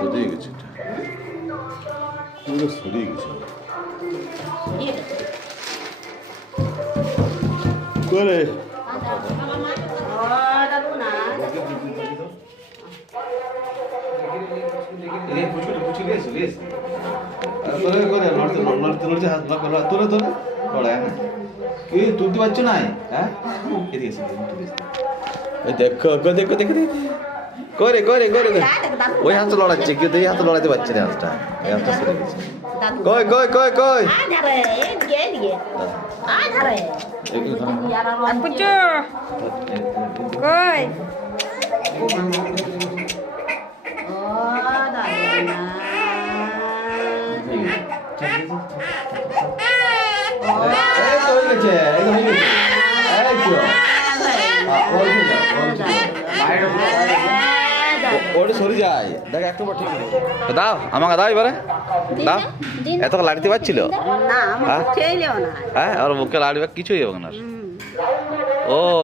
সরিয়ে গেছে, পুরো সরিয়ে গেছে করে তুলতে পারছো না? হ্যাঁ, দেখো দেখো দেখো করে করে করে ওই হাত লড়াচ্ছে, কিন্তু এই হাত লড়াতে পারছে না, হাতটা এই হাতটা সরে গেছে। কই কই কই কই কই ওটা সরে যায়, দেখ একটু ঠিক দাও, আমাকে দাও এবারে দাও। এত লাড়িতে পারছিল না, আমার ছেলেও না। হ্যাঁ, আর মুখে লাড়িবে কিছুই হবে না। ও